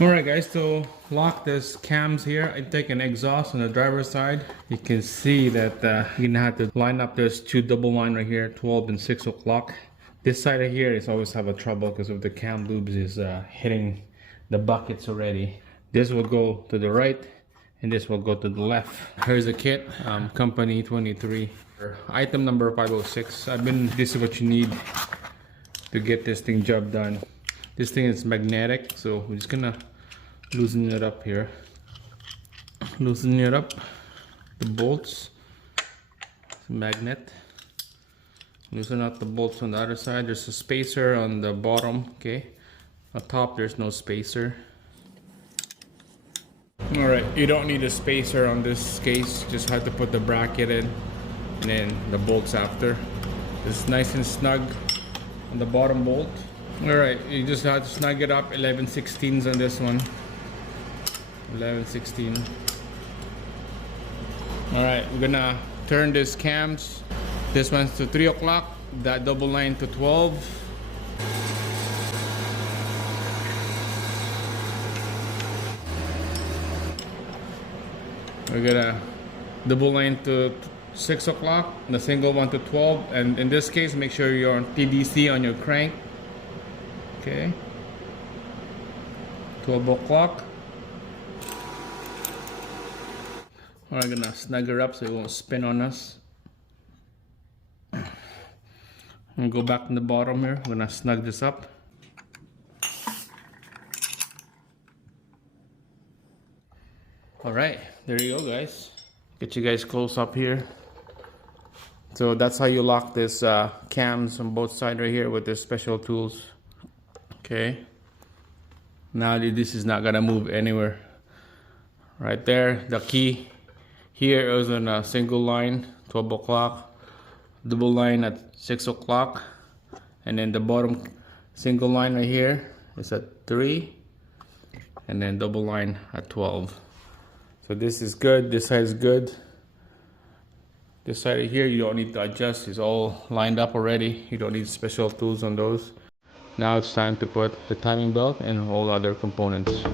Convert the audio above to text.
Alright guys, to lock this cams here, I take an exhaust on the driver's side. You can see that you're gonna have to line up this two double line right here, 12 and 6 o'clock. This side of here is always have a trouble because of the cam lubes is hitting the buckets already. This will go to the right and this will go to the left. Here's the kit, company 23. Item number 506. This is what you need to get this thing job done. This thing is magnetic, so we're just gonna loosen it up here. Loosen it up, the bolts, magnet. Loosen up the bolts on the other side. There's a spacer on the bottom, okay? On top, there's no spacer. Alright, you don't need a spacer on this case. Just have to put the bracket in and then the bolts after. It's nice and snug on the bottom bolt. Alright, you just have to snug it up. 11/16 on this one. 11/16. Alright, we're gonna turn this cams. This one's to 3 o'clock, that double line to 12. We're gonna double line to 6 o'clock, the single one to 12, and in this case, make sure you're on TDC on your crank. Okay, 12 o'clock. We're gonna snug her up so it won't spin on us. And go back in the bottom here. We're gonna snug this up. All right, there you go, guys. Get you guys close up here. So that's how you lock this cams on both sides right here with the special tools. Okay, now this is not gonna move anywhere. Right there, the key here is on a single line, 12 o'clock, double line at 6 o'clock, and then the bottom single line right here is at 3, and then double line at 12. So this is good, this side is good. This side right here you don't need to adjust, it's all lined up already. You don't need special tools on those. Now it's time to put the timing belt and all other components.